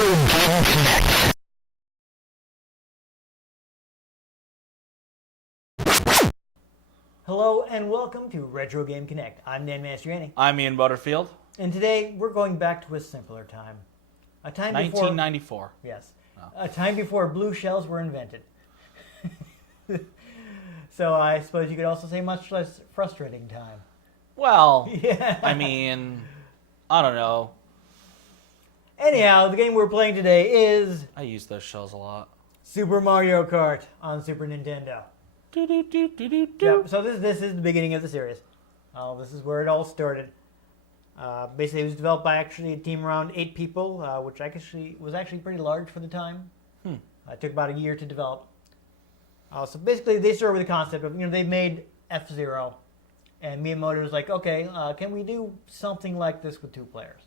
Game Connect. Hello and welcome to Retro Game Connect. I'm Dan Mastriani. I'm Ian Butterfield. And today we're going back to a simpler time. A time 1994. Yes. Oh. A time before blue shells were invented. So I suppose you could also say much less frustrating time. Well, yeah. I mean, I don't know. Anyhow, the game we're playing today is I use those shells a lot. Super Mario Kart on Super Nintendo. Yep, so this is the beginning of the series. This is where it all started. Basically, it was developed by actually a team around 8 people, which was actually pretty large for the time. It took about a year to develop. So basically, they started with the concept of, they made F-Zero, and Miyamoto was like, okay, can we do something like this with 2 players?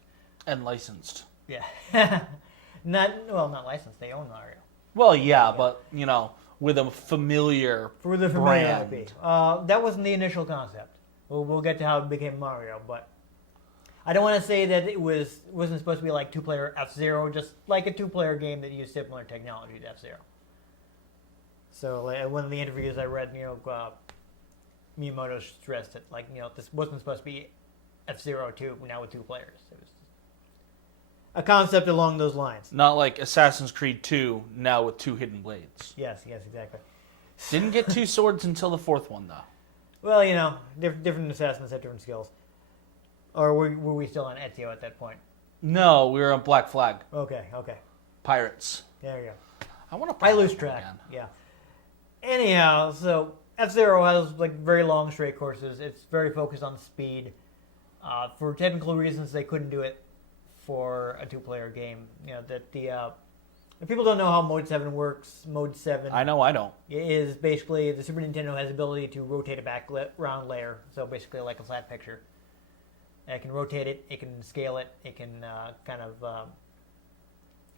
And licensed. Yeah. Not licensed, they own Mario. Well, yeah, but, with a familiar brand. IP. That wasn't the initial concept. We'll get to how it became Mario, but I don't want to say that it wasn't supposed to be like 2-player F-Zero, just like a 2-player game that used similar technology to F-Zero. So one of the interviews I read, Miyamoto stressed that, this wasn't supposed to be F-Zero 2, now with 2 players. It was a concept along those lines. Not like Assassin's Creed 2, now with 2 hidden blades. Yes, exactly. Didn't get 2 swords until the 4th one, though. Well, different assassins have different skills. Or were we still on Ezio at that point? No, we were on Black Flag. Okay. Pirates. There you go. I lose track. Again. Yeah. Anyhow, so F-Zero has very long straight courses. It's very focused on speed. For technical reasons, they couldn't do it for a 2-player game. If people don't know how Mode 7 works, Mode 7... I know I don't. ...is basically the Super Nintendo has the ability to rotate a background layer, so basically like a flat picture. It can rotate it, it can scale it, it can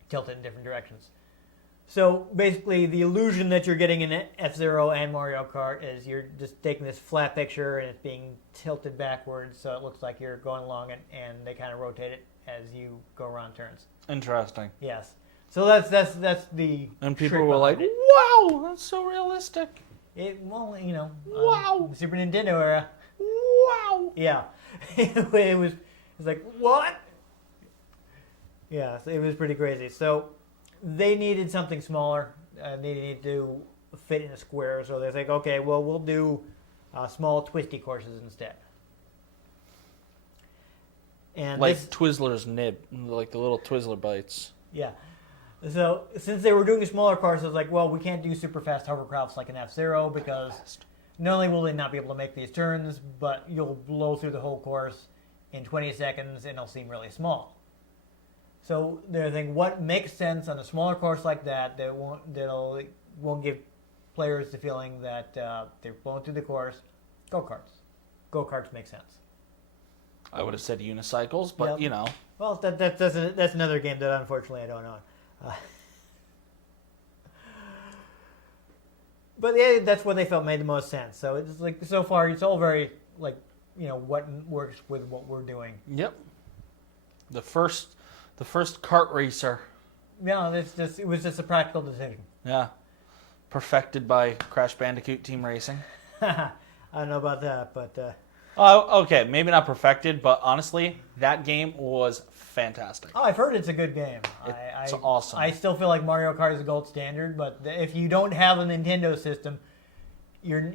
tilt it in different directions. So basically the illusion that you're getting in F-Zero and Mario Kart is you're just taking this flat picture and it's being tilted backwards so it looks like you're going along it, and they kind of rotate it as you go around turns. Interesting. Yes. So that's the... And people were like, wow, that's so realistic. Wow. Super Nintendo era. Wow. Yeah. it was like, what? Yeah, so it was pretty crazy. So they needed something smaller. They needed to fit in a square. So they're like, okay, well, we'll do small twisty courses instead. And like Twizzler's nib, like the little Twizzler bites. Yeah. So since they were doing a smaller course, I was like, well, we can't do super fast hovercrafts like an F-Zero because not only will they not be able to make these turns, but you'll blow through the whole course in 20 seconds and it'll seem really small. So they're thinking, what makes sense on a smaller course like that won't give players the feeling that they're blowing through the course? Go-karts. Go-karts make sense. I would have said unicycles, but Yep. Well, that's another game that unfortunately I don't own. But yeah, that's what they felt made the most sense. So it's like so far it's all very what works with what we're doing. Yep. The first kart racer. Yeah, it was just a practical decision. Yeah. Perfected by Crash Bandicoot Team Racing. I don't know about that, but okay, maybe not perfected, but honestly, that game was fantastic. Oh, I've heard it's a good game. It's awesome. I still feel like Mario Kart is the gold standard, but if you don't have a Nintendo system, you're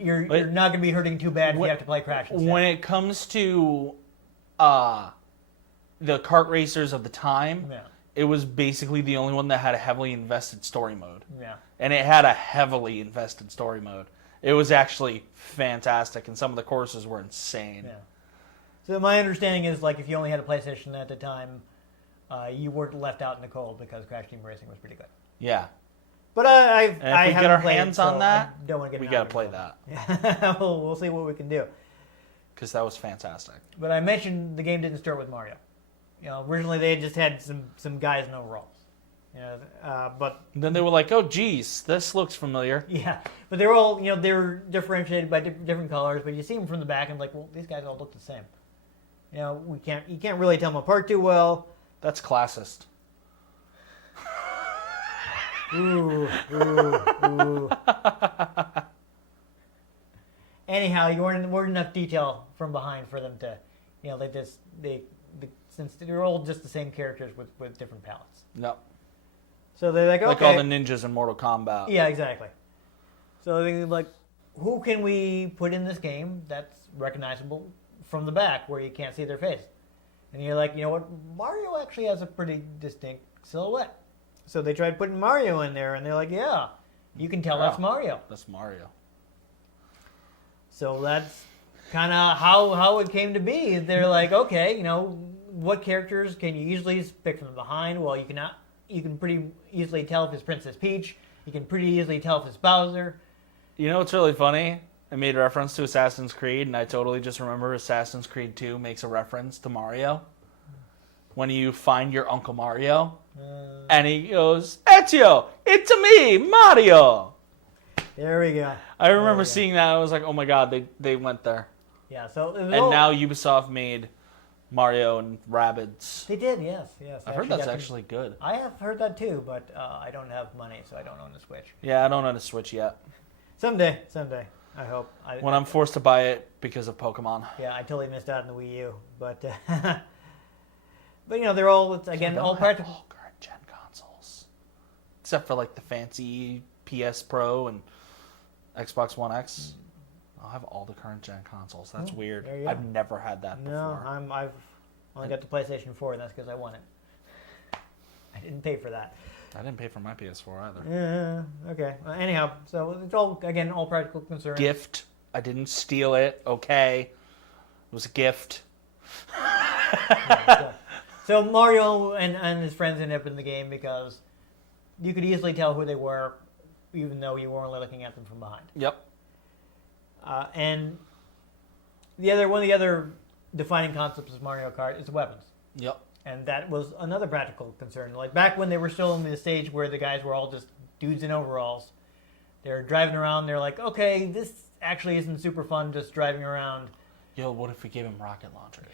not going to be hurting too bad if you have to play Crash instead. When it comes to the kart racers of the time, it was basically the only one that had a heavily invested story mode. Yeah. And it had a heavily invested story mode. It was actually fantastic, and some of the courses were insane. Yeah. So my understanding is, if you only had a PlayStation at the time, you weren't left out in the cold because Crash Team Racing was pretty good. Yeah. But if we get our hands on that, we got to play that. Yeah. We'll see what we can do. Because that was fantastic. But I mentioned the game didn't start with Mario. Originally they just had some guys no roles. But then they were like, "Oh, geez, this looks familiar." Yeah, but they're all they're differentiated by different colors. But you see them from the back and well, these guys all look the same. You can't really tell them apart too well. That's classist. Ooh, ooh, ooh. Anyhow, you weren't enough detail from behind for them to, since they're all just the same characters with different palettes. No. So they're like, okay. Like all the ninjas in Mortal Kombat. Yeah, exactly. So they're like, who can we put in this game that's recognizable from the back where you can't see their face? And you're like, you know what? Mario actually has a pretty distinct silhouette. So they tried putting Mario in there, and they're like, yeah, you can tell that's Mario. That's Mario. So that's kind of how it came to be. They're like, okay, what characters can you easily pick from behind? Well, you can pretty easily tell if it's Princess Peach. You can pretty easily tell if it's Bowser. You know what's really funny? I made reference to Assassin's Creed, and I totally just remember Assassin's Creed 2 makes a reference to Mario. When you find your Uncle Mario, and he goes, Ezio, it's me, Mario! There we go. I remember seeing that, and I was like, oh my god, they went there. Yeah, so... And now Ubisoft made Mario and Rabbids. They did, yes. I've heard that's actually good. I have heard that too, but I don't have money, so I don't own the Switch. Yeah, I don't own a Switch yet. Someday, I hope. When I'm forced to buy it because of Pokemon. Yeah, I totally missed out on the Wii U, but they're all all practical. All current gen consoles, except for like the fancy PS Pro and Xbox One X. I'll have all the current gen consoles. That's weird. I've never had that before. No, I've only got the PlayStation 4, and that's because I won it. I didn't pay for that. I didn't pay for my PS4 either. Yeah, okay. Anyhow, so it's all practical concerns. Gift. I didn't steal it. Okay. It was a gift. So Mario and his friends ended up in the game because you could easily tell who they were, even though you were only looking at them from behind. Yep. And one of the other defining concepts of Mario Kart is the weapons. Yep. And that was another practical concern. Like back when they were still in the stage where the guys were all just dudes in overalls, they're driving around. They're like, okay, this actually isn't super fun just driving around. Yo, what if we gave him rocket launchers?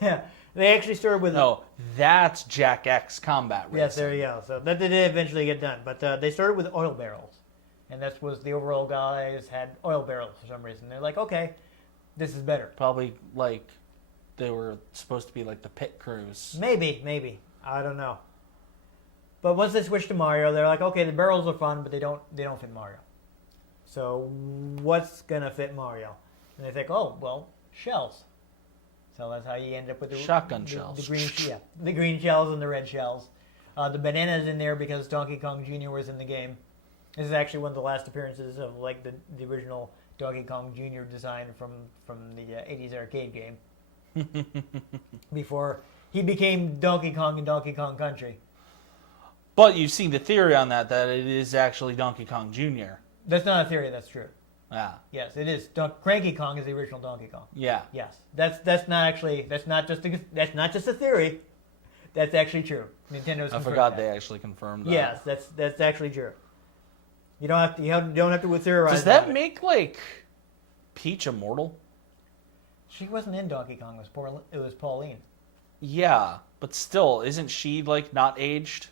Yeah, they actually started with... No, that's Jack X combat racing. Yes, there you go. So that did eventually get done. But they started with oil barrels. And that was the overall guys had oil barrels for some reason. They're like, okay, this is better. Probably like they were supposed to be like the pit crews. Maybe. I don't know. But once they switched to Mario, they're like, okay, the barrels are fun, but they don't fit Mario. So what's gonna fit Mario? And they think, oh, well, shells. So that's how you end up with the shotgun shells. The green shells and the red shells. The bananas in there because Donkey Kong Jr. was in the game. This is actually one of the last appearances of like the original Donkey Kong Jr. design from the 80s arcade game. Before he became Donkey Kong in Donkey Kong Country. But you've seen the theory on that it is actually Donkey Kong Jr. That's not a theory, that's true. Yeah. Yes, it is. Cranky Kong is the original Donkey Kong. Yeah. Yes. That's not just a theory. That's actually true. Nintendo's I forgot they actually confirmed that. Yes, that's actually true. You don't have to theorize. Does that make like Peach immortal? She wasn't in Donkey Kong. It was Pauline. Yeah, but still, isn't she like not aged?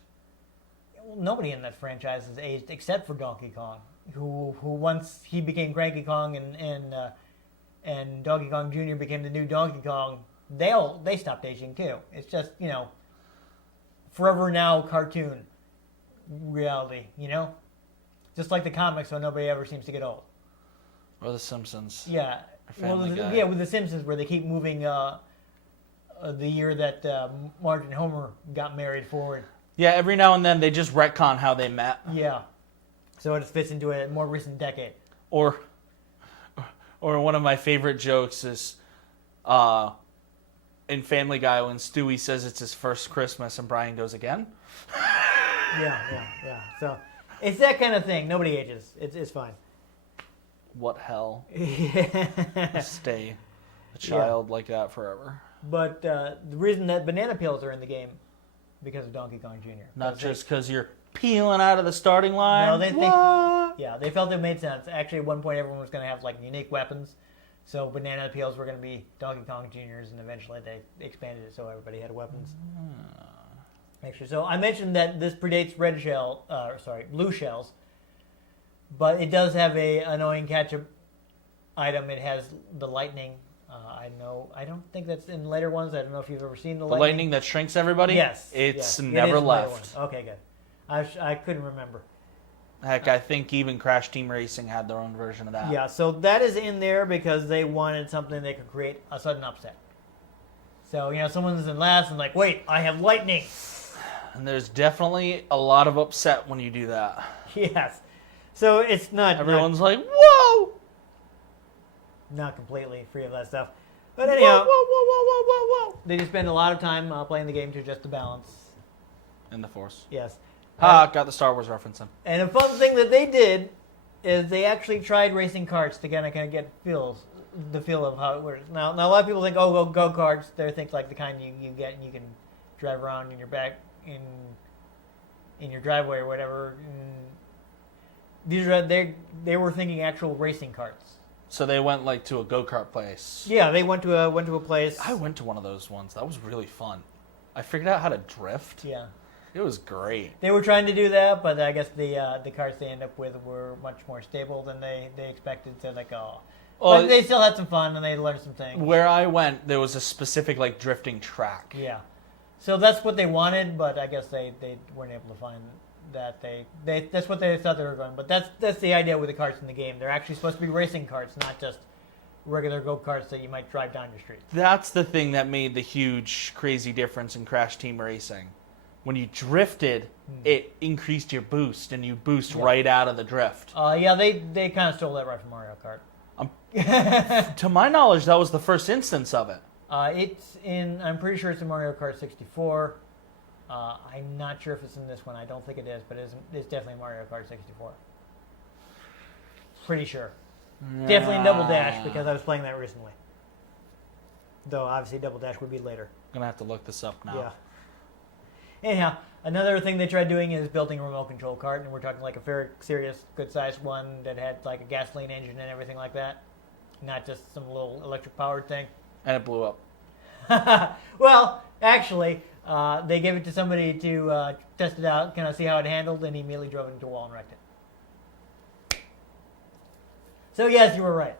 Well, nobody in that franchise is aged except for Donkey Kong, who once he became Cranky Kong and Donkey Kong Jr. became the new Donkey Kong. They stopped aging too. It's just forever now cartoon reality. Just like the comics, so nobody ever seems to get old. Or The Simpsons. Yeah. With The Simpsons, where they keep moving the year that Marge and Homer got married forward. Yeah, every now and then they just retcon how they met. Yeah. So it fits into a more recent decade. Or one of my favorite jokes is in Family Guy when Stewie says it's his first Christmas and Brian goes, again? Yeah. So it's that kind of thing. Nobody ages. It's fine. What hell? Stay a child like that forever. But the reason that banana peels are in the game because of Donkey Kong Jr. Not just because you're peeling out of the starting line. No, they felt it made sense. Actually, at one point, everyone was going to have like unique weapons. So banana peels were going to be Donkey Kong Jr.'s, and eventually they expanded it so everybody had weapons. Make sure. So I mentioned that this predates blue shells, but it does have a annoying catch-up item. It has the lightning. I don't think that's in later ones. I don't know if you've ever seen the lightning. The lightning that shrinks everybody? Yes. It's yes. never left. Okay, good. I couldn't remember. Heck, I think even Crash Team Racing had their own version of that. Yeah, so that is in there because they wanted something that could create a sudden upset. So, someone's in last and like, wait, I have lightning. And there's definitely a lot of upset when you do that. Yes. So it's not... Everyone's like, whoa! Not completely free of that stuff. But anyhow... Whoa. They just spend a lot of time playing the game to adjust the balance. In the Force. Yes. Got the Star Wars reference in. And a fun thing that they did is they actually tried racing karts to kind of get the feel of how it works. Now a lot of people think, oh, go-karts. They think like the kind you get and you can drive around in your back in your driveway or whatever. These are they were thinking actual racing karts. So they went like to a go-kart place. Yeah, they went to a place. I went to one of those ones. That was really fun. I figured out how to drift. Yeah. It was great. They were trying to do that, but I guess the karts they ended up with were much more stable than they expected. So but they still had some fun and they learned some things. Where I went, there was a specific like drifting track. Yeah. So that's what they wanted, but I guess they weren't able to find that. That's what they thought they were going. But that's the idea with the karts in the game. They're actually supposed to be racing karts, not just regular go-karts that you might drive down your street. That's the thing that made the huge, crazy difference in Crash Team Racing. When you drifted, it increased your boost, and you boost right out of the drift. Yeah, they kind of stole that right from Mario Kart. To my knowledge, that was the first instance of it. I'm pretty sure it's in Mario Kart 64. I'm not sure if it's in this one. I don't think it is, but it's definitely Mario Kart 64. Pretty sure. Definitely in Double Dash, because I was playing that recently. Though, obviously, Double Dash would be later. I'm going to have to look this up now. Yeah. Anyhow, another thing they tried doing is building a remote control kart, and we're talking like a very serious, good-sized one that had like a gasoline engine and everything like that. Not just some little electric-powered thing. And it blew up. Well, actually, they gave it to somebody to test it out, kind of see how it handled, and he immediately drove it into a wall and wrecked it. So yes, you were right.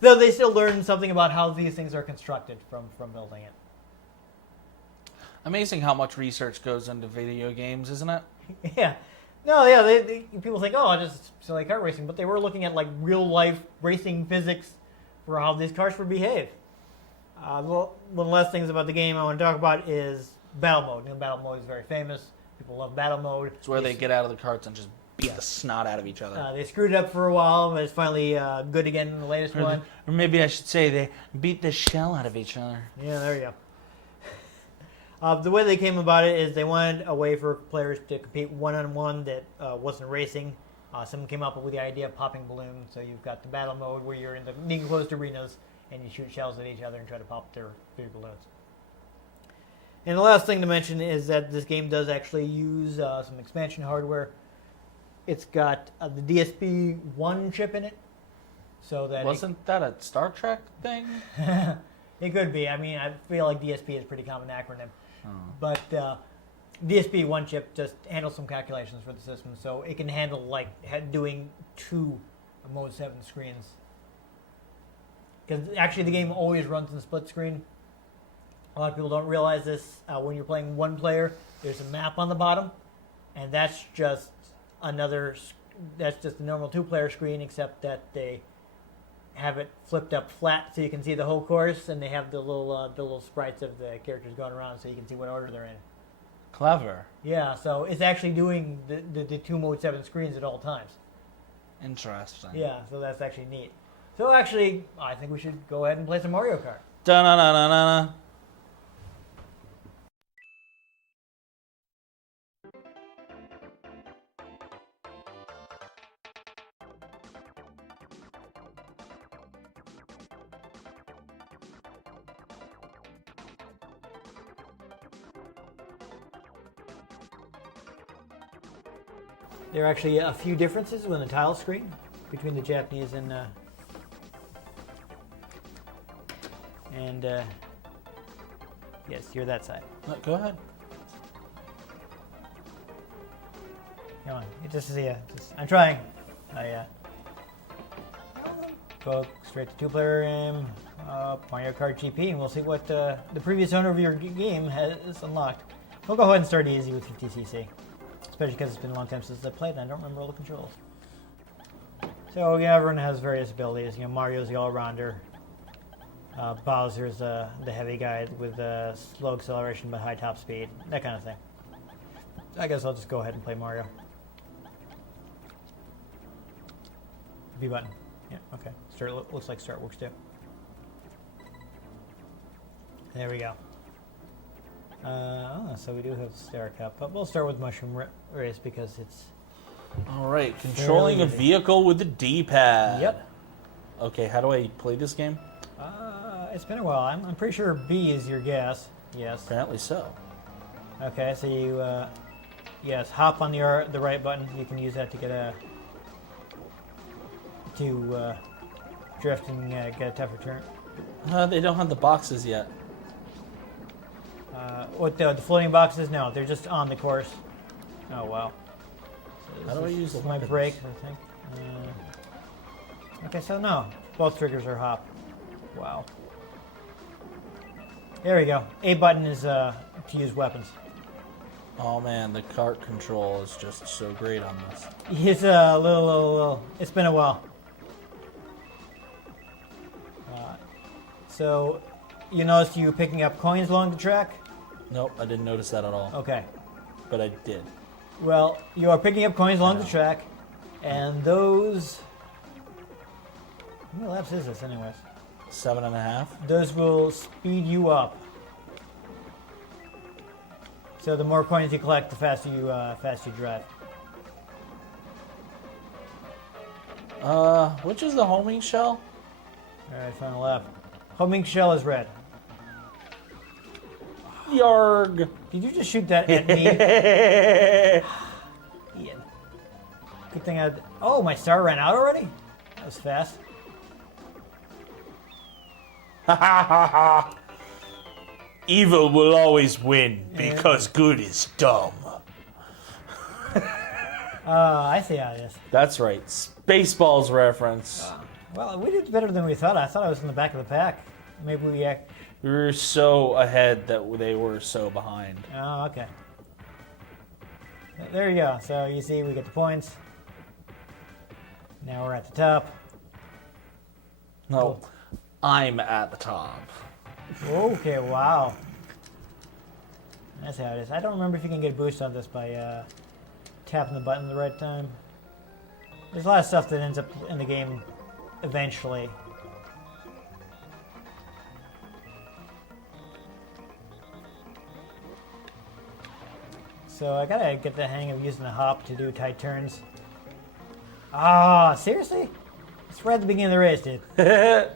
Though they still learned something about how these things are constructed from building it. Amazing how much research goes into video games, isn't it? Yeah. No, yeah, people think, oh, just silly kart racing, but they were looking at like real-life racing physics for how these cars would behave. One of the last things about the game I want to talk about is battle mode. Battle mode is very famous. People love battle mode. It's where they get out of the carts and just beat the snot out of each other. They screwed it up for a while, but it's finally good again in the latest one. Or maybe I should say they beat the shell out of each other. Yeah, there you go. The way they came about it is they wanted a way for players to compete one-on-one that wasn't racing. Someone came up with the idea of popping balloons. So you've got the battle mode where you're in the enclosed arenas and you shoot shells at each other and try to pop their balloons. And the last thing to mention is that this game does actually use some expansion hardware. It's got the DSP-1 chip in it. So that Wasn't that a Star Trek thing? It could be. I mean, I feel like DSP is a pretty common acronym. But DSP-1 chip just handles some calculations for the system, so it can handle like doing 2 Mode 7 screens. Because actually the game always runs in split screen. A lot of people don't realize this. When you're playing one player, there's a map on the bottom, and that's just a normal 2-player screen, except that they have it flipped up flat so you can see the whole course, and they have the little sprites of the characters going around so you can see what order they're in. Clever. Yeah, so it's actually doing the 2 Mode 7 screens at all times. Interesting. Yeah, so that's actually neat. So actually, I think we should go ahead and play some Mario Kart. Da-na-na-na-na-na. There are actually a few differences on the tile screen between the Japanese and Yes, you're that side. No, go ahead. Come on. I'm trying. Go straight to two-player game, Mario Kart GP, and we'll see what the previous owner of your game has unlocked. We'll go ahead and start easy with 50cc, especially because it's been a long time since I played and I don't remember all the controls. So yeah, everyone has various abilities. Mario's the all-rounder. Bowser's the heavy guy with slow acceleration but high top speed, that kind of thing. I guess I'll just go ahead and play Mario. B button. Yeah, okay. Start looks like start works too. There we go. So we do have Star Cup, but we'll start with Mushroom Race because it's... All right, controlling a vehicle with the D-pad. Yep. Okay, how do I play this game? It's been a while. I'm pretty sure B is your guess. Yes. Apparently so. Okay, so you, yes, hop on the right button. You can use that to get drift and get a tougher turn. They don't have the boxes yet. What the floating boxes? No, they're just on the course. Oh wow. So how do I use the my brake? I think. Okay, so no, both triggers are hop. Wow. There we go. A button is to use weapons. Oh man, the cart control is just so great on this. It's a little. It's been a while. So, you noticed you picking up coins along the track? Nope, I didn't notice that at all. Okay. But I did. Well, you are picking up coins along the track, and those... How many laps is this, anyways? 7.5. Those will speed you up. So the more coins you collect, the faster you drive. Which is the homing shell? Alright, final lap. Homing shell is red. Yarg! Did you just shoot that at me? Ian. Good thing I... Oh, my star ran out already? That was fast. Evil will always win because good is dumb. I see how it is. That's right. Spaceballs reference. Well, we did better than we thought. I thought I was in the back of the pack. Maybe we... We were so ahead that they were so behind. Oh, okay. There you go. So you see, we get the points. Now we're at the top. No, I'm at the top. Okay, wow. That's how it is. I don't remember if you can get a boost on this by tapping the button at the right time. There's a lot of stuff that ends up in the game eventually. So I gotta get the hang of using the hop to do tight turns. Ah, seriously? It's right at the beginning of the race, dude. Is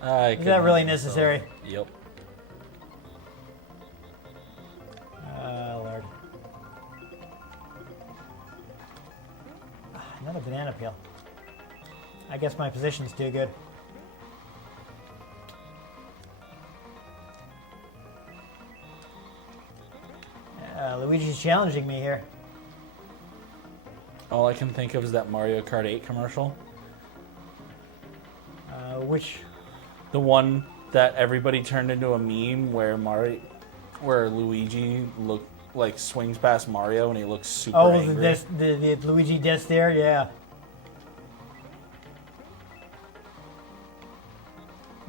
that really necessary? Yep. Oh, Lord. Another banana peel. I guess my position's too good. Luigi's challenging me here. All I can think of is that Mario Kart 8 commercial. Which? The one that everybody turned into a meme where Luigi swings past Mario and he looks super angry. The Luigi disc there, yeah.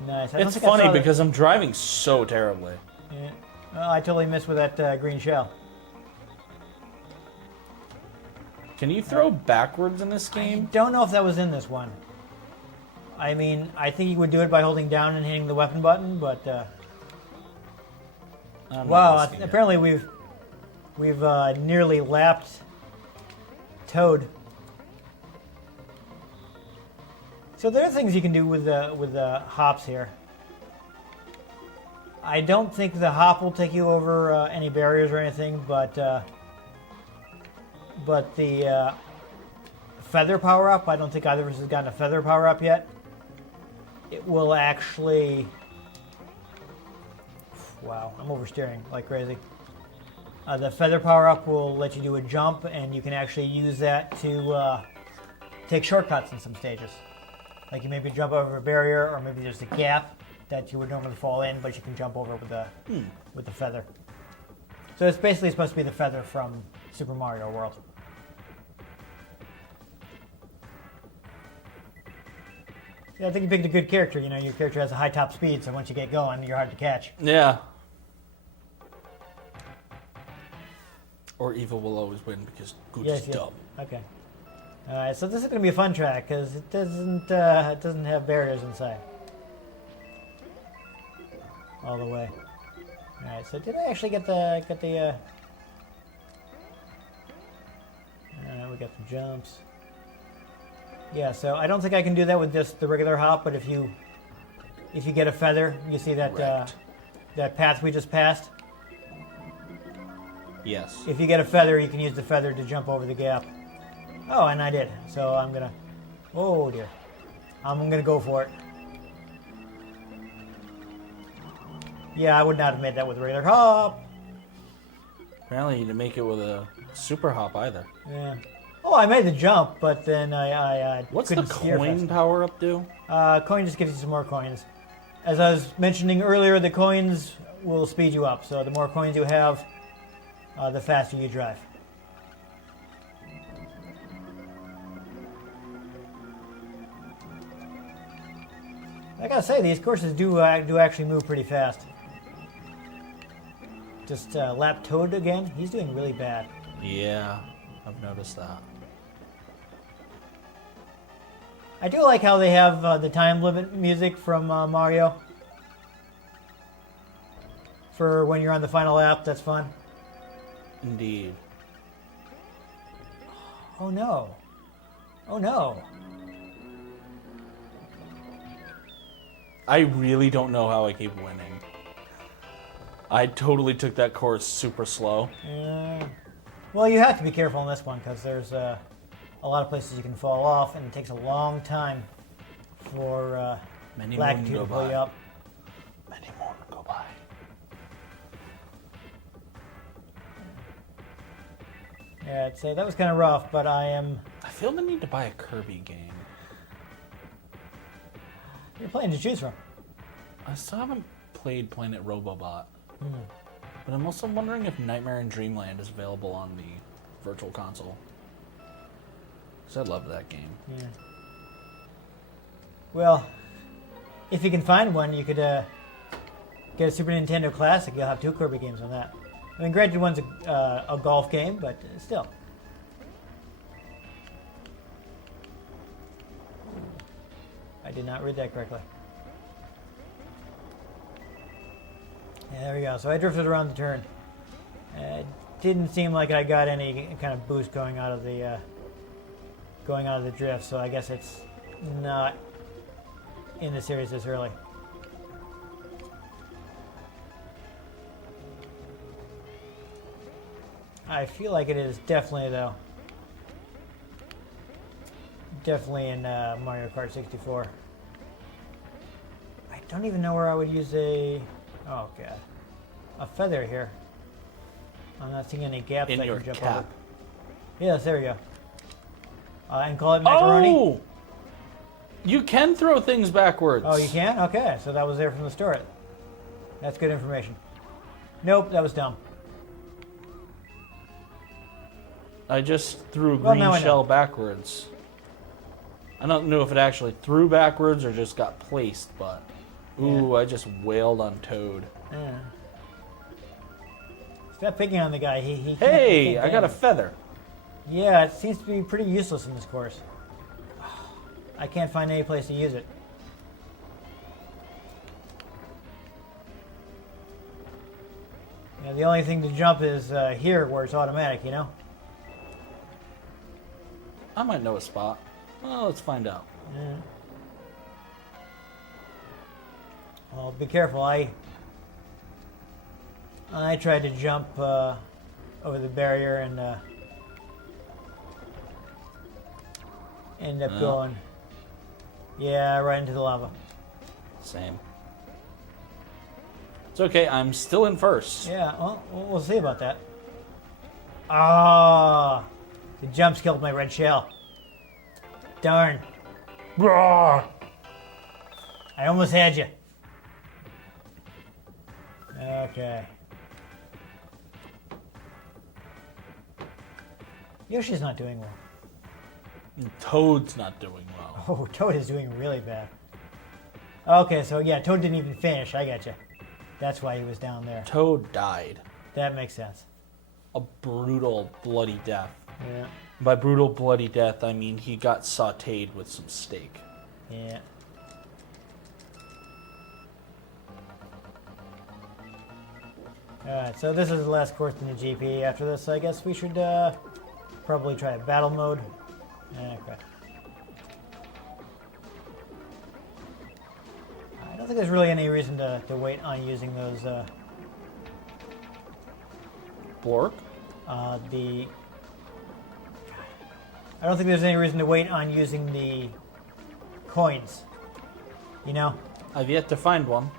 Nice. It's funny because I'm driving so terribly. Yeah. Well, I totally missed with that green shell. Can you throw backwards in this game? I don't know if that was in this one. I mean, I think you would do it by holding down and hitting the weapon button, but wow! Apparently, we've nearly lapped Toad. So there are things you can do with the hops here. I don't think the hop will take you over any barriers or anything, but the feather power up, I don't think either of us has gotten a feather power up yet. It will actually Wow, I'm oversteering like crazy. The feather power-up will let you do a jump, and you can actually use that to take shortcuts in some stages. Like you maybe jump over a barrier, or maybe there's a gap that you would normally fall in, but you can jump over with the feather. So it's basically supposed to be the feather from Super Mario World. Yeah, I think you picked a good character. You know, your character has a high top speed, so once you get going, you're hard to catch. Yeah. Or evil will always win because good is dumb. Okay. All right, so this is going to be a fun track because it doesn't have barriers inside. All the way. All right, so did I actually get the? We got some jumps. Yeah, so I don't think I can do that with just the regular hop, but if you get a feather, you see that that path we just passed. Yes. If you get a feather, you can use the feather to jump over the gap. Oh, and I did. So I'm gonna. Oh dear. I'm gonna go for it. Yeah, I would not have made that with a regular hop. Apparently, you didn't make it with a super hop either. Yeah. Oh, I made the jump, but then I What's the couldn't steer coin fast. power up do? Coin just gives you some more coins. As I was mentioning earlier, the coins will speed you up. So the more coins you have, the faster you drive. I gotta say, these courses do actually move pretty fast. Just lap Toad again. He's doing really bad. Yeah, I've noticed that. I do like how they have the time limit music from Mario. For when you're on the final lap, that's fun. Indeed. Oh no. Oh no. I really don't know how I keep winning. I totally took that course super slow. Well, you have to be careful in this one because there's a lot of places you can fall off, and it takes a long time for Many more Black to to go pull by. you up. Many more to go by. Yeah, I'd say that was kind of rough, but I feel the need to buy a Kirby game. You're playing to choose from. I still haven't played Planet Robobot. But I'm also wondering if Nightmare in Dreamland is available on the Virtual Console. Because I love that game. Yeah. Well, if you can find one, you could get a Super Nintendo Classic. You'll have 2 Kirby games on that. I mean, granted, one's a golf game, but still. I did not read that correctly. Yeah, there we go. So I drifted around the turn. It didn't seem like I got any kind of boost going out of the drift. So I guess it's not in the series this early. I feel like it is definitely though. Definitely in Mario Kart 64. I don't even know where I would use a feather here. I'm not seeing any gaps In I your can jump cap. over. Yes, there we go. And call it macaroni. Oh! You can throw things backwards. Oh, you can? Okay, so that was there from the start. That's good information. Nope, that was dumb. I just threw a Well, green now I know. shell backwards. I don't know if it actually threw backwards or just got placed, but... Ooh, I just wailed on Toad. Yeah. Stop picking on the guy. He can't, Hey, he can't I got a damage. feather. Yeah, it seems to be pretty useless in this course. I can't find any place to use it. Yeah, the only thing to jump is here where it's automatic, you know? I might know a spot. Well, let's find out. Yeah. Well, be careful. I tried to jump over the barrier and ended up going, yeah, right into the lava. Same. It's okay. I'm still in first. Yeah, well, we'll see about that. Ah, the jumps killed my red shell. Darn. I almost had you. Okay. Yoshi's not doing well. Toad's not doing well. Oh, Toad is doing really bad. Okay, so yeah, Toad didn't even finish. I got you. That's why he was down there. Toad died. That makes sense. A brutal, bloody death. Yeah. By brutal, bloody death, I mean he got sautéed with some steak. Yeah. Alright, so this is the last course in the GP. After this, I guess we should probably try a battle mode. Okay. I don't think there's really any reason to wait on using those, Blork? I don't think there's any reason to wait on using the coins. You know? I've yet to find one.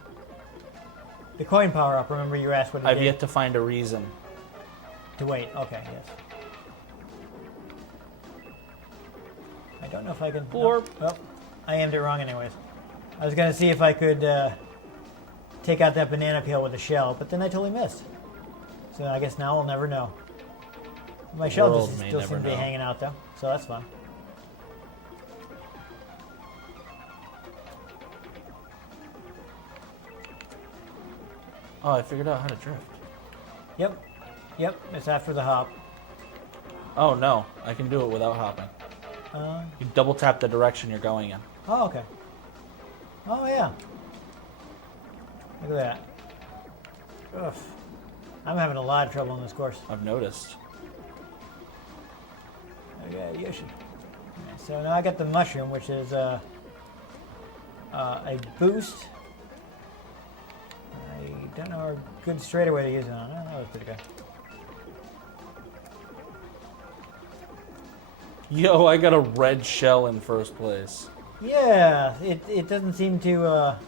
The coin power-up, remember you asked what it I've did? yet to find a reason. To wait, okay, yes. I don't know if I can... Blorp. Oh, I aimed it wrong anyways. I was going to see if I could take out that banana peel with a shell, but then I totally missed. So I guess now I'll never know. My shell World just may still never seems to be know. hanging out though, so that's fun. Oh, I figured out how to drift. Yep, it's after the hop. Oh no, I can do it without hopping. You double tap the direction you're going in. Oh, okay. Oh, yeah. Look at that. Ugh. I'm having a lot of trouble on this course. I've noticed. Okay, Yoshi. Okay, so now I got the mushroom, which is a boost. I don't know a good straightaway to use it on. That was pretty good. Yo, I got a red shell in first place. Yeah, it doesn't seem to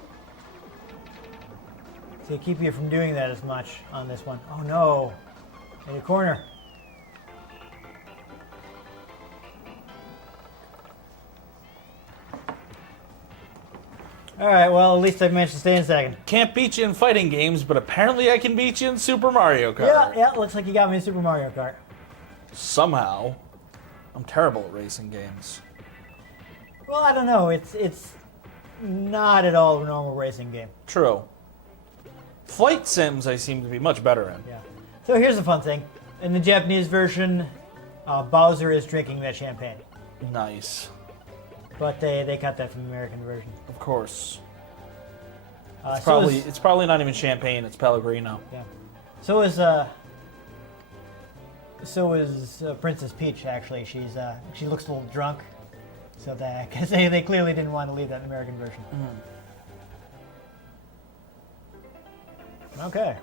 keep you from doing that as much on this one. Oh no, in the corner. All right, well at least I managed to stay in second. Can't beat you in fighting games, but apparently I can beat you in Super Mario Kart. Yeah, looks like you got me in Super Mario Kart. Somehow. I'm terrible at racing games. Well, I don't know. It's not at all a normal racing game. True. Flight sims I seem to be much better in. Yeah. So here's the fun thing. In the Japanese version, Bowser is drinking that champagne. Nice. But they cut that from the American version. Of course. So It's probably not even champagne, it's Pellegrino. yeah. So is Princess Peach, actually. She looks a little drunk. So that, because they clearly didn't want to leave that in the American version. Okay.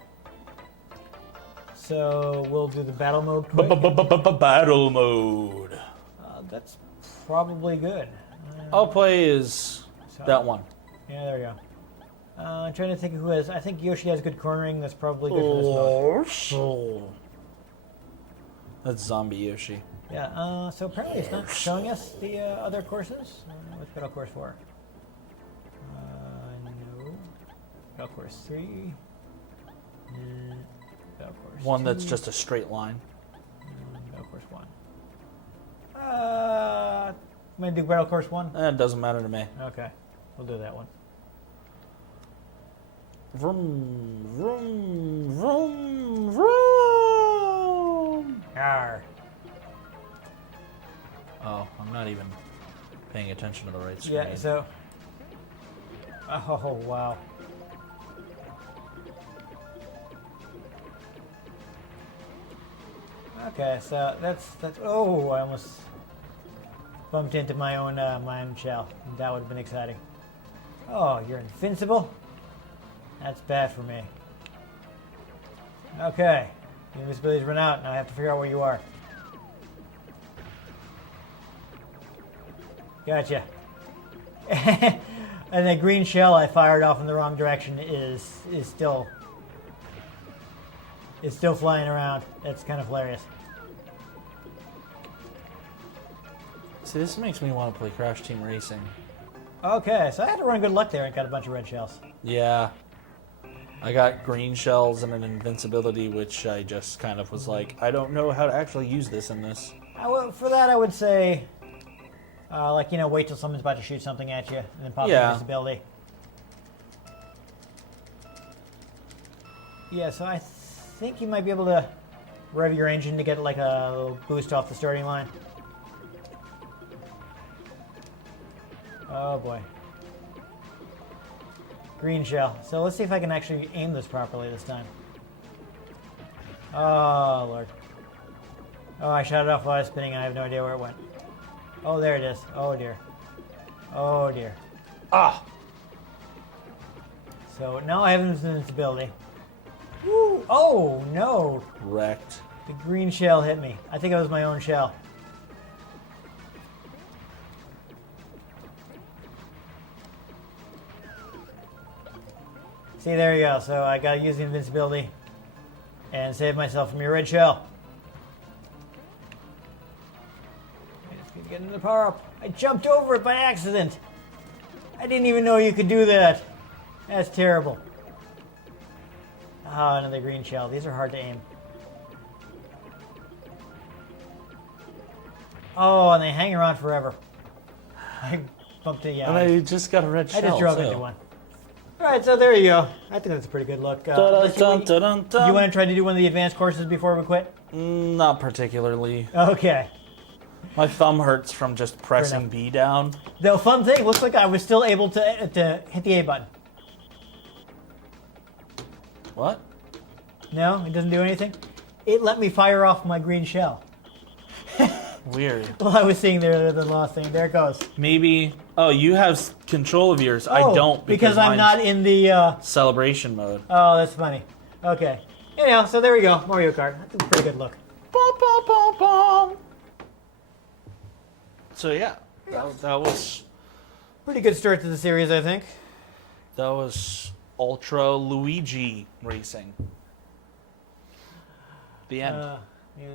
So we'll do the battle mode quick. Battle mode. That's probably good. I'll play as that one. Yeah, there you go. I'm trying to think who has. I think Yoshi has good cornering. That's probably good for this mode. That's Zombie Yoshi. Yeah. So apparently it's not showing us the other courses. What's battle course 4? No. Battle course 3. Battle course One 2. that's just a straight line. Battle course 1. I'm gonna do battle course 1. It doesn't matter to me. Okay, we'll do that one. Vroom, vroom, vroom, vroom. Arr. Oh, I'm not even paying attention to the right screen. Yeah. So. Oh wow. Okay, so that's. Oh, I almost bumped into my own shell. That would have been exciting. Oh, you're invincible? That's bad for me. Okay, the invisibility's run out. Now I have to figure out where you are. Gotcha. And the green shell I fired off in the wrong direction is still is still flying around. It's kind of hilarious. See, this makes me want to play Crash Team Racing. Okay, so I had to run good luck there and got a bunch of red shells. Yeah. I got green shells and an invincibility, which I just kind of was like, I don't know how to actually use this in this. For that, I would say, wait till someone's about to shoot something at you and then pop the invincibility. Yeah, so I think you might be able to rev your engine to get like a little boost off the starting line. Oh boy. Green shell. So let's see if I can actually aim this properly this time. Oh, Lord. Oh, I shot it off while I was spinning. I have no idea where it went. Oh, there it is. Oh, dear. Oh, dear. Ah! So now I have invincibility. Woo! Oh, no. Wrecked. The green shell hit me. I think it was my own shell. See, there you go. So I got to use the invincibility and save myself from your red shell. I just need to get into the power up. I jumped over it by accident. I didn't even know you could do that. That's terrible. Oh, another green shell. These are hard to aim. Oh, and they hang around forever. I bumped it, yeah. And I just got a red shell. I just drove into one. All right, so there you go. I think that's a pretty good look. You want to try to do one of the advanced courses before we quit? Not particularly. Okay. My thumb hurts from just pressing B down. The fun thing, looks like I was still able to hit the A button. What? No, it doesn't do anything? It let me fire off my green shell. Weird. Well, I was seeing there the last thing. There it goes. Maybe. Oh, you have control of yours. I don't because I'm not in the celebration mode. Oh, that's funny. Okay. Anyhow, so there we go. Mario Kart. That's a pretty good look. Bum, bum, bum, bum. So yeah, that was pretty good start to the series, I think. That was Ultra Luigi Racing. The end.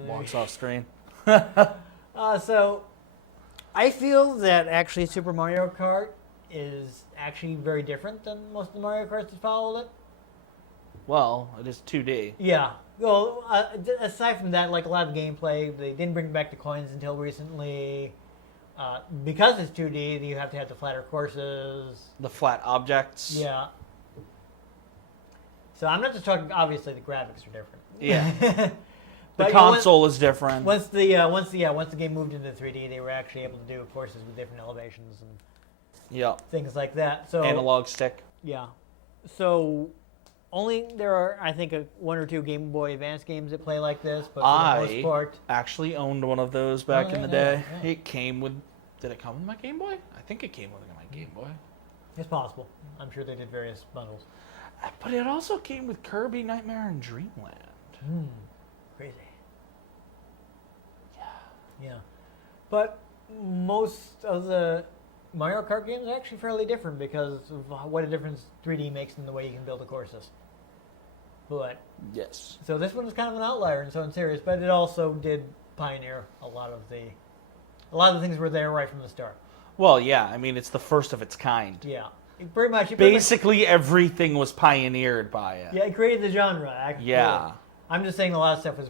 Walks off screen. So, I feel that actually Super Mario Kart is actually very different than most of the Mario Karts that followed it. Well, it is 2D. Yeah. Well, aside from that, like a lot of the gameplay, they didn't bring back the coins until recently. Because it's 2D, you have to have the flatter courses. The flat objects. Yeah. So I'm not just talking. Obviously, the graphics are different. Yeah. The console is different. Once the game moved into 3D, they were actually able to do courses with different elevations and things like that. So analog stick. Yeah. So there are, I think, one or two Game Boy Advance games that play like this, but for the most part, actually owned one of those back in the day. Yeah. It came with. Did it come with my Game Boy? I think it came with my Game Boy. It's possible. I'm sure they did various bundles. But it also came with Kirby Nightmare and Dreamland. Crazy. Yeah. But most of the Mario Kart games are actually fairly different because of what a difference 3D makes in the way you can build the courses. But yes. So this one is kind of an outlier in its own series, but it also did pioneer a lot of the things were there right from the start. Well, yeah. I mean, it's the first of its kind. Yeah. Pretty much. Basically, everything was pioneered by it. Yeah, it created the genre, actually. Yeah. I'm just saying a lot of stuff was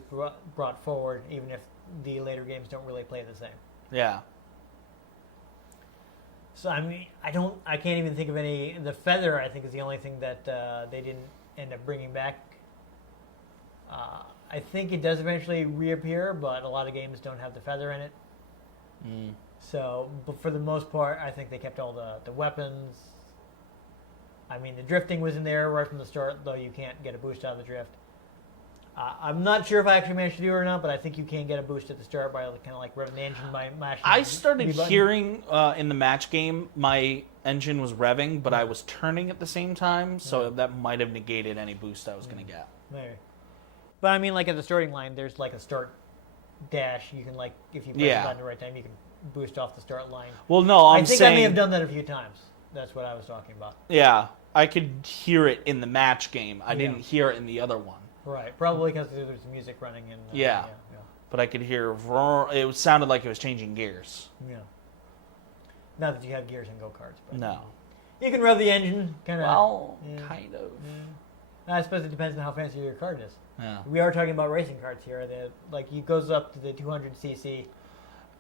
brought forward, even if the later games don't really play the same. Yeah. So, I mean, I can't even think of any. The feather, I think, is the only thing that they didn't end up bringing back. I think it does eventually reappear, but a lot of games don't have the feather in it. So, but for the most part, I think they kept all the weapons. I mean, the drifting was in there right from the start, though you can't get a boost out of the drift. I'm not sure if I actually managed to do it or not, but I think you can get a boost at the start by kind of like revving the engine by mashing. I started hearing in the match game my engine was revving, but I was turning at the same time, so that might have negated any boost I was going to get. Maybe. But I mean, like at the starting line, there's like a start dash. You can like, if you press the button at the right time, you can boost off the start line. Well, no, I think I may have done that a few times. That's what I was talking about. Yeah, I could hear it in the match game. I didn't hear it in the other one. Right, probably because there's music running in. Yeah. But I could hear. It sounded like it was changing gears. Yeah. Not that you have gears in go-karts, but No. you can rev the engine, kind of. Well, kind of. I suppose it depends on how fancy your kart is. Yeah. We are talking about racing karts here. It goes up to the 200cc.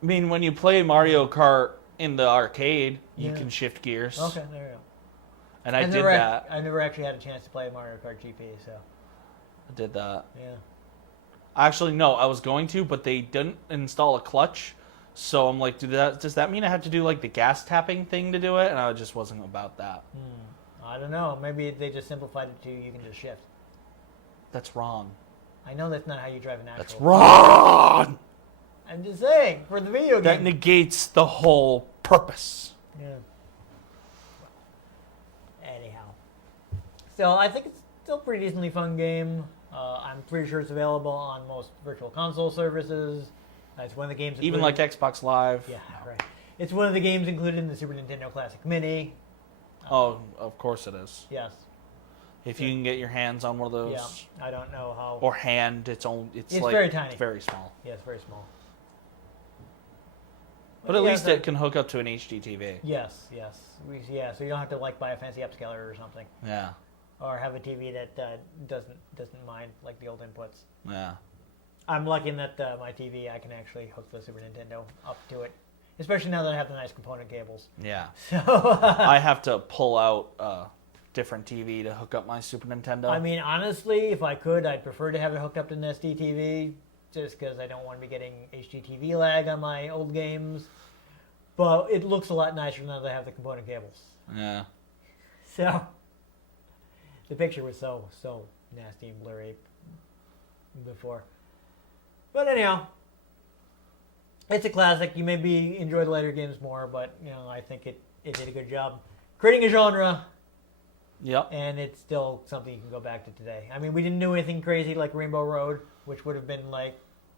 I mean, when you play Mario Kart in the arcade, you can shift gears. Okay, there you go. And I did that. I never actually had a chance to play Mario Kart GP, so. I did that. Yeah. Actually, no, I was going to, but they didn't install a clutch. So I'm like, does that mean I have to do like the gas tapping thing to do it? And I just wasn't about that. I don't know. Maybe they just simplified it to you can just shift. That's wrong. I know that's not how you drive an actual. That's wrong! I'm just saying, for the video game. That negates the whole purpose. Yeah. Anyhow. So I think it's still a pretty decently fun game. I'm pretty sure it's available on most virtual console services. It's one of the games. Even like Xbox Live. Yeah, right. It's one of the games included in the Super Nintendo Classic Mini. Oh, of course it is. Yes. If you can get your hands on one of those. Yeah, I don't know how. Or hand, it's like very tiny. It's very small. Yeah, it's very small. But at least it can hook up to an HD TV. Yes. So you don't have to buy a fancy upscaler or something. Yeah. Or have a TV that doesn't mind like the old inputs. Yeah. I'm lucky in that my TV I can actually hook the Super Nintendo up to it, especially now that I have the nice component cables. Yeah. So I have to pull out a different TV to hook up my Super Nintendo. I mean, honestly, if I could, I'd prefer to have it hooked up to an SD TV, just because I don't want to be getting HDTV lag on my old games. But it looks a lot nicer now that I have the component cables. Yeah. So the picture was so nasty and blurry before. But anyhow, it's a classic. You maybe enjoy the later games more, but I think it did a good job creating a genre. Yep. And it's still something you can go back to today. I mean, we didn't do anything crazy like Rainbow Road, which would have been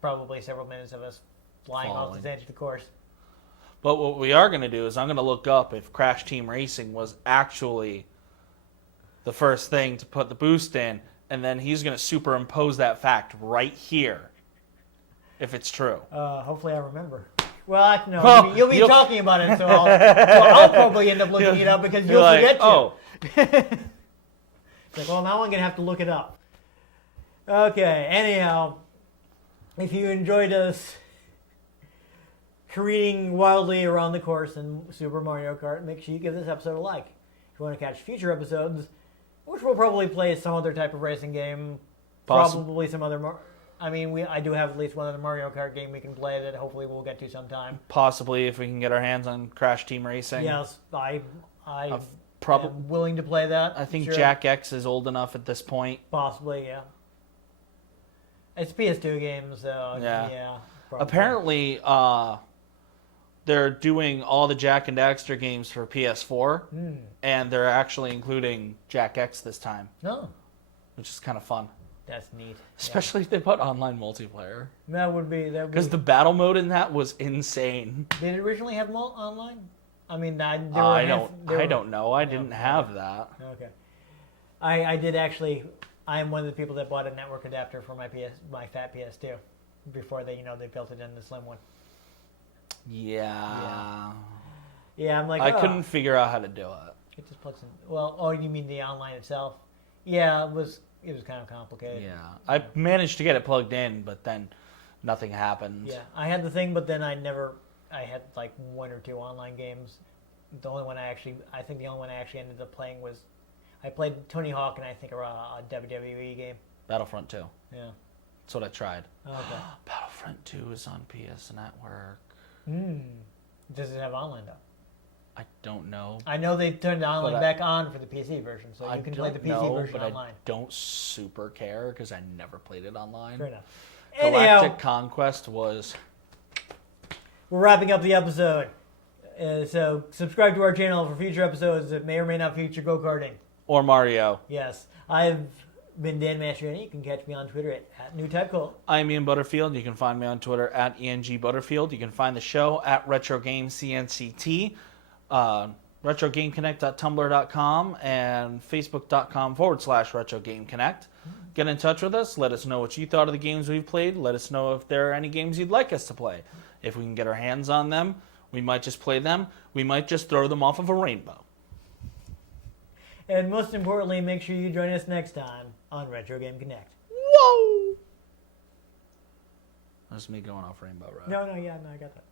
probably several minutes of us flying off the edge of the course. But what we are going to do is I'm going to look up if Crash Team Racing was actually the first thing to put the boost in, and then he's going to superimpose that fact right here, if it's true. Hopefully I remember. Well, no, you'll be talking about it, so I'll probably end up looking it up because you'll forget to. Oh. It's well, now I'm going to have to look it up. Okay, anyhow, if you enjoyed us careening wildly around the course in Super Mario Kart, make sure you give this episode a like. If you want to catch future episodes, which we'll probably play some other type of racing game, probably some other. I do have at least one other Mario Kart game we can play that hopefully we'll get to sometime. Possibly if we can get our hands on Crash Team Racing. Yes, I'm probably willing to play that. I think sure. Jack X is old enough at this point. Possibly, yeah. It's PS2 games, so yeah. Apparently, they're doing all the Jack and Daxter games for PS4, and they're actually including Jack X this time. Oh. Which is kind of fun. That's neat. Especially if they put online multiplayer. That would be. Because the battle mode in that was insane. Did it originally have online? I mean, I don't know. I didn't have that. Okay. I did actually. I am one of the people that bought a network adapter for my fat PS2 before they built it in the slim one. Yeah. Yeah, I'm like. I couldn't figure out how to do it. It just plugs in. Well, you mean the online itself? Yeah, it was kind of complicated. Yeah, I managed to get it plugged in, but then nothing happened. Yeah, I had the thing, but then I had like one or two online games. The only one I think the only one I actually ended up playing was, I played Tony Hawk and I think a WWE game. Battlefront 2. Yeah. That's what I tried. Okay. Battlefront 2 is on PS Network. Does it have online though? I don't know. I know they turned the online back on for the PC version, so you can play the PC version online. I don't super care because I never played it online. Fair enough. Galactic Conquest was... We're wrapping up the episode. So subscribe to our channel for future episodes that may or may not feature go-karting. Or Mario. Yes. I've been Dan Mastriani. You can catch me on Twitter at NewTypeCool. I'm Ian Butterfield. You can find me on Twitter at ENG You can find the show at RetroGameCNCT. RetroGameConnect.tumblr.com and Facebook.com/RetroGameConnect. Get in touch with us. Let us know what you thought of the games we've played. Let us know if there are any games you'd like us to play. If we can get our hands on them, we might just play them. We might just throw them off of a rainbow. And most importantly, make sure you join us next time on Retro Game Connect. Whoa! That's me going off Rainbow Road. No, I got that.